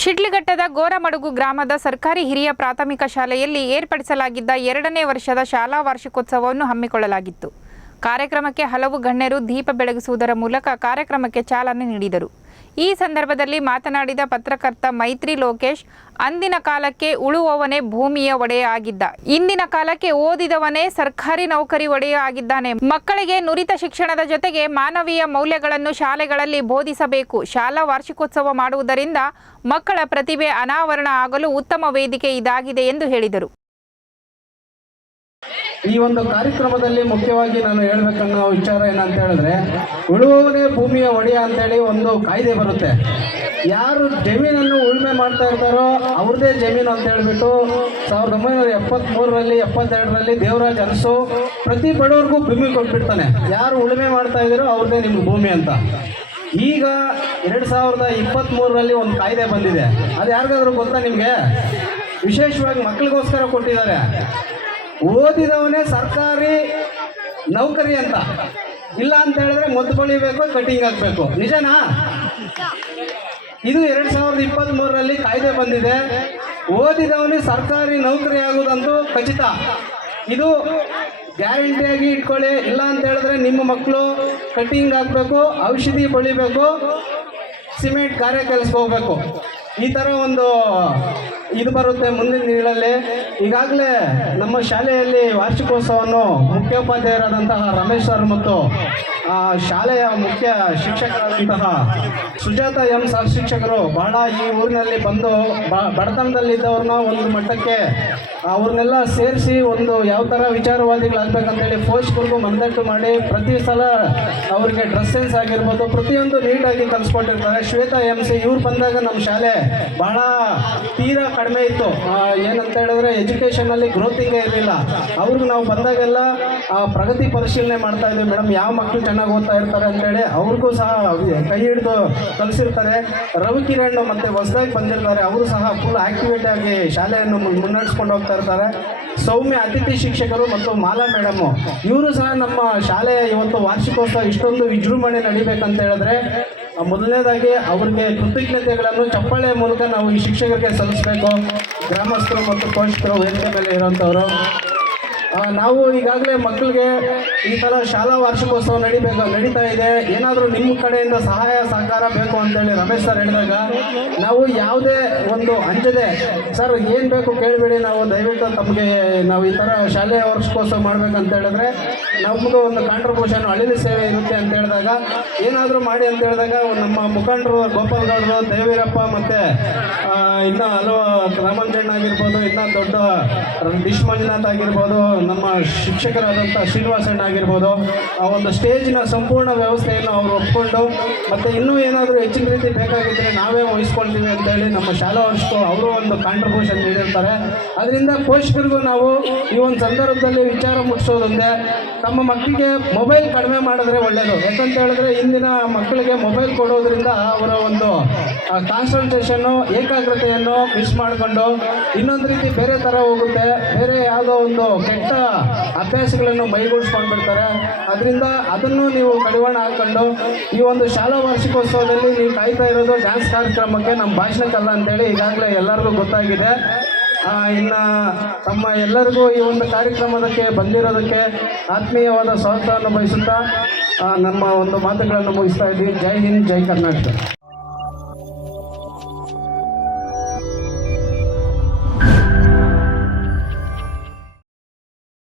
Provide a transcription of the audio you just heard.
ಶಿಡ್ಲಘಟ್ಟದ ಗೋರಮಡುಗು ಗ್ರಾಮದ ಸರ್ಕಾರಿ ಹಿರಿಯ ಪ್ರಾಥಮಿಕ ಶಾಲೆಯಲ್ಲಿ ಏರ್ಪಡಿಸಲಾಗಿದ್ದ 2ನೇ ವರ್ಷದ ಶಾಲಾ ವಾರ್ಷಿಕೋತ್ಸವವನ್ನು ಹಮ್ಮಿಕೊಳ್ಳಲಾಗಿತ್ತು. ಕಾರ್ಯಕ್ರಮಕ್ಕೆ ಹಲವು ಗಣ್ಯರು ದೀಪ ಬೆಳಗಿಸುವುದರ ಮೂಲಕ ಕಾರ್ಯಕ್ರಮಕ್ಕೆ ಚಾಲನೆ ನೀಡಿದರು. ಈ ಸಂದರ್ಭದಲ್ಲಿ ಮಾತನಾಡಿದ ಪತ್ರಕರ್ತ ಮೈತ್ರಿ ಲೋಕೇಶ್, ಅಂದಿನ ಕಾಲಕ್ಕೆ ಉಳುವವನೇ ಭೂಮಿಯ ಒಡೆಯ ಆಗಿದ್ದ, ಇಂದಿನ ಕಾಲಕ್ಕೆ ಓದಿದವನೇ ಸರ್ಕಾರಿ ನೌಕರಿ ಒಡೆಯ ಆಗಿದ್ದಾನೆ. ಮಕ್ಕಳಿಗೆ ನುರಿತ ಶಿಕ್ಷಣದ ಜೊತೆಗೆ ಮಾನವೀಯ ಮೌಲ್ಯಗಳನ್ನು ಶಾಲೆಗಳಲ್ಲಿ ಬೋಧಿಸಬೇಕು. ಶಾಲಾ ವಾರ್ಷಿಕೋತ್ಸವ ಮಾಡುವುದರಿಂದ ಮಕ್ಕಳ ಪ್ರತಿಭೆ ಅನಾವರಣ ಆಗಲು ಉತ್ತಮ ವೇದಿಕೆ ಇದಾಗಿದೆ ಎಂದು ಹೇಳಿದರು. ಈ ಒಂದು ಕಾರ್ಯಕ್ರಮದಲ್ಲಿ ಮುಖ್ಯವಾಗಿ ನಾನು ಹೇಳ್ಬೇಕನ್ನೋ ವಿಚಾರ ಏನಂತ ಹೇಳಿದ್ರೆ, ಉಳುವವನೇ ಭೂಮಿಯ ಒಡೆಯ ಅಂತೇಳಿ ಒಂದು ಕಾಯ್ದೆ ಬರುತ್ತೆ. ಯಾರು ಜಮೀನನ್ನು ಉಳುಮೆ ಮಾಡ್ತಾ ಇರ್ತಾರೋ ಅವ್ರದೇ ಜಮೀನು ಅಂತ ಹೇಳ್ಬಿಟ್ಟು 1973ರಲ್ಲಿ 72ರಲ್ಲಿ ದೇವರಾಜ್ ಅರಸು ಪ್ರತಿ ಬಡವರಿಗೂ ಭೂಮಿ ಕೊಟ್ಬಿಡ್ತಾನೆ. ಯಾರು ಉಳುಮೆ ಮಾಡ್ತಾ ಇದ್ದೀರೋ ಅವ್ರದೇ ನಿಮ್ಗೆ ಭೂಮಿ ಅಂತ. ಈಗ 2023ರಲ್ಲಿ ಒಂದು ಕಾಯ್ದೆ ಬಂದಿದೆ. ಅದು ಯಾರಿಗಾದ್ರೂ ಗೊತ್ತಾ ನಿಮಗೆ? ವಿಶೇಷವಾಗಿ ಮಕ್ಕಳಿಗೋಸ್ಕರ ಕೊಟ್ಟಿದ್ದಾರೆ. ಓದಿದವನೇ ಸರ್ಕಾರಿ ನೌಕರಿ ಅಂತ. ಇಲ್ಲ ಅಂತ ಹೇಳಿದ್ರೆ ಮೊದ್ದು ಬಳಿಬೇಕು, ಕಟಿಂಗ್ ಹಾಕಬೇಕು. ನಿಜನಾ? ಇದು 2023ರಲ್ಲಿ ಕಾಯ್ದೆ ಬಂದಿದೆ. ಓದಿದವನೇ ಸರ್ಕಾರಿ ನೌಕರಿ ಆಗೋದಂತೂ ಖಚಿತ. ಇದು ಗ್ಯಾರಂಟಿಯಾಗಿ ಇಟ್ಕೊಳ್ಳಿ. ಇಲ್ಲ ಅಂತ ಹೇಳಿದ್ರೆ ನಿಮ್ಮ ಮಕ್ಕಳು ಕಟಿಂಗ್ ಹಾಕಬೇಕು, ಔಷಧಿ ಬಳಿಬೇಕು, ಸಿಮೆಂಟ್ ಕಾರ್ಯ ಕೆಲಸಕ್ಕೆ ಹೋಗಬೇಕು. ಈ ಥರ ಒಂದು ಇದು ಬರುತ್ತೆ ಮುಂದಿನ ದಿನಗಳಲ್ಲಿ. ಈಗಾಗಲೇ ನಮ್ಮ ಶಾಲೆಯಲ್ಲಿ ವಾರ್ಷಿಕೋತ್ಸವವನ್ನು ಮುಖ್ಯೋಪಾಧ್ಯಾಯರಾದಂತಹ ರಮೇಶ್ ಸರ್ ಮತ್ತು ಶಾಲೆಯ ಮುಖ್ಯ ಶಿಕ್ಷಕರಾದಂತಹ ಸುಜಾತ ಎಂ ಸರ್ ಶಿಕ್ಷಕರು ಬಹಳ ಈ ಊರಿನಲ್ಲಿ ಬಂದು ಬಡತನದಲ್ಲಿದ್ದವ್ರನ್ನ ಒಂದು ಮಟ್ಟಕ್ಕೆ ಅವ್ರನ್ನೆಲ್ಲ ಸೇರಿಸಿ ಒಂದು ಯಾವ ಥರ ವಿಚಾರವಾದಿಗಳಾಗಬೇಕಂತೇಳಿ ಪೋಷಕರಿಗೂ ಮನದಟ್ಟು ಮಾಡಿ ಪ್ರತಿ ಸಲ ಅವ್ರಿಗೆ ಡ್ರೆಸ್ ಸೆನ್ಸ್ ಆಗಿರ್ಬೋದು ಪ್ರತಿಯೊಂದು ನೀಟಾಗಿ ಕಲಿಸ್ಕೊಟ್ಟಿರ್ತಾರೆ. ಶ್ವೇತಾ MC ಇವ್ರು ಬಂದಾಗ ನಮ್ಮ ಶಾಲೆ ಬಹಳ ತೀರಾ ಕಡಿಮೆ ಇತ್ತು. ಏನಂತ ಹೇಳಿದ್ರೆ ಎಜುಕೇಷನಲ್ಲಿ ಗ್ರೋತಿಂಗೇ ಇರಲಿಲ್ಲ. ಅವ್ರಿಗೆ ನಾವು ಬಂದಾಗೆಲ್ಲ ಪ್ರಗತಿ ಪರಿಶೀಲನೆ ಮಾಡ್ತಾ ಇದ್ವಿ. ಮೇಡಮ್ ಯಾವ ಮಕ್ಕಳು ಚೆನ್ನಾಗಿ ಓದ್ತಾ ಇರ್ತಾರೆ ಅಂತೇಳಿ ಅವ್ರಿಗೂ ಸಹ ಕೈ ಹಿಡಿದು ಕಲಿಸಿರ್ತಾರೆ. ರವಿಕಿರಣ್ ಮತ್ತು ಹೊಸದಾಗಿ ಬಂದಿರ್ತಾರೆ, ಅವರು ಸಹ ಫುಲ್ ಆ್ಯಕ್ಟಿವೇಟ್ ಆಗಿ ಶಾಲೆಯನ್ನು ಮುನ್ನಡೆಸ್ಕೊಂಡು ಹೋಗ್ತಾ ಇರ್ತಾರೆ. ಸೌಮ್ಯ ಅತಿಥಿ ಶಿಕ್ಷಕರು ಮತ್ತು ಮಾಲಾ ಮೇಡಮು ಇವರು ಸಹ ನಮ್ಮ ಶಾಲೆಯ ಇವತ್ತು ವಾರ್ಷಿಕೋತ್ಸವ ಇಷ್ಟೊಂದು ವಿಜೃಂಭಣೆ ನಡಿಬೇಕಂತ ಹೇಳಿದ್ರೆ ಮೊದಲನೇದಾಗಿ ಅವ್ರಿಗೆ ಕೃತಜ್ಞತೆಗಳನ್ನು ಚಪ್ಪಾಳೆ ಮೂಲಕ ನಾವು ಈ ಶಿಕ್ಷಕರಿಗೆ ಸಲ್ಲಿಸಬೇಕು. ಗ್ರಾಮಸ್ಥರು ಮತ್ತು ಪೋಷಕರು ವೇದಿಕೆ ಮೇಲೆ ಇರೋಂಥವ್ರು ನಾವು ಈಗಾಗಲೇ ಮಕ್ಕಳಿಗೆ ಈ ಥರ ಶಾಲಾ ವಾರ್ಷಿಕೋತ್ಸವ ನಡೀತಾ ಇದೆ, ಏನಾದರೂ ನಿಮ್ಮ ಕಡೆಯಿಂದ ಸಹಾಯ ಸಹಕಾರ ಬೇಕು ಅಂತೇಳಿ ರಮೇಶ್ ಸರ್ ಹೇಳಿದಾಗ ನಾವು ಯಾವುದೇ ಒಂದು ಅಂಜದೆ, ಸರ್ ಏನು ಬೇಕು ಕೇಳಿಬಿಡಿ, ನಾವು ದಯವಿಟ್ಟು ತಮಗೆ ನಾವು ಈ ಥರ ಶಾಲೆಯ ವಾರ್ಷಿಕೋತ್ಸವ ಮಾಡಬೇಕಂತ ಹೇಳಿದ್ರೆ ನಮ್ಮದು ಒಂದು ಕಾಂಟ್ರಿಬ್ಯೂಷನ್ ಅಳಿಲು ಸೇವೆ ಇರುತ್ತೆ ಅಂತ ಹೇಳಿದಾಗ ಏನಾದರೂ ಮಾಡಿ ಅಂತ ಹೇಳಿದಾಗ ನಮ್ಮ ಮುಖಂಡರು ಗೋಪಾಲ್ ಗೌಡರು, ದೇವೀರಪ್ಪ ಮತ್ತು ಇನ್ನೂ ಹಲವು ರಾಮಂಜಣ್ಣ ಆಗಿರ್ಬೋದು, ಇನ್ನೂ ದೊಡ್ಡ ಡಿಶ್ ಮಂಜುನಾಥ್ ಆಗಿರ್ಬೋದು, ನಮ್ಮ ಶಿಕ್ಷಕರಾದಂಥ ಶ್ರೀನಿವಾಸಣ್ಣ ಆಗಿರ್ಬೋದು, ಆ ಒಂದು ಸ್ಟೇಜಿನ ಸಂಪೂರ್ಣ ವ್ಯವಸ್ಥೆಯನ್ನು ಅವರು ಒಪ್ಕೊಂಡು ಮತ್ತು ಇನ್ನೂ ಏನಾದರೂ ಹೆಚ್ಚಿನ ರೀತಿ ಬೇಕಾಗಿದ್ದರೆ ನಾವೇ ವಹಿಸ್ಕೊಳ್ತೀವಿ ಅಂತೇಳಿ ನಮ್ಮ ಶಾಲಾ ವರ್ಷಕ್ಕೂ ಅವರು ಒಂದು ಕಾಂಟ್ರಿಬ್ಯೂಷನ್ ನೀಡಿರ್ತಾರೆ. ಅದರಿಂದ ಪೋಷಕರಿಗೂ ನಾವು ಈ ಒಂದು ಸಂದರ್ಭದಲ್ಲಿ ವಿಚಾರ ಮುಟ್ಟಿಸೋದೊಂದೇ, ತಮ್ಮ ಮಕ್ಕಳಿಗೆ ಮೊಬೈಲ್ ಕಡಿಮೆ ಮಾಡಿದ್ರೆ ಒಳ್ಳೆಯದು. ಯಾಕಂತ ಹೇಳಿದ್ರೆ ಇಂದಿನ ಮಕ್ಕಳಿಗೆ ಮೊಬೈಲ್ ಕೊಡೋದ್ರಿಂದ ಅವರ ಒಂದು ಕಾನ್ಸಂಟ್ರೇಷನ್ನು ಏಕಾಗ್ರತೆಯನ್ನು ಮಿಸ್ ಮಾಡಿಕೊಂಡು ಇನ್ನೊಂದು ರೀತಿ ಬೇರೆ ಥರ ಹೋಗುತ್ತೆ, ಬೇರೆ ಯಾವುದೋ ಒಂದು ಕೆಟ್ಟ ಅಭ್ಯಾಸಗಳನ್ನು ಮೈಗೂಡಿಸ್ಕೊಂಡು ಬಿಡ್ತಾರೆ. ಅದರಿಂದ ಅದನ್ನು ನೀವು ಕಡಿವಾಣ ಹಾಕ್ಕೊಂಡು ಈ ಒಂದು ಶಾಲಾ ವಾರ್ಷಿಕೋತ್ಸವದಲ್ಲಿ ನೀವು ಕಾಯ್ತಾ ಇರೋದು ಡ್ಯಾನ್ಸ್ ಕಾರ್ಯಕ್ರಮಕ್ಕೆ, ನಮ್ಮ ಭಾಷಣಕ್ಕಲ್ಲ ಅಂತೇಳಿ ಈಗಾಗಲೇ ಎಲ್ಲರಿಗೂ ಗೊತ್ತಾಗಿದೆ. ಇನ್ನು ತಮ್ಮ ಎಲ್ಲರಿಗೂ ಈ ಒಂದು ಕಾರ್ಯಕ್ರಮಕ್ಕೆ ಬಂದಿರೋದಕ್ಕೆ ಆತ್ಮೀಯವಾದ ಸ್ವಾಗತವನ್ನು ಬಯಸುತ್ತಾ ನಮ್ಮ ಒಂದು ಮಾತುಗಳನ್ನು ಮುಗಿಸ್ತಾ ಇದ್ದೀವಿ. ಜೈ ಹಿಂದ್, ಜೈ ಕರ್ನಾಟಕ.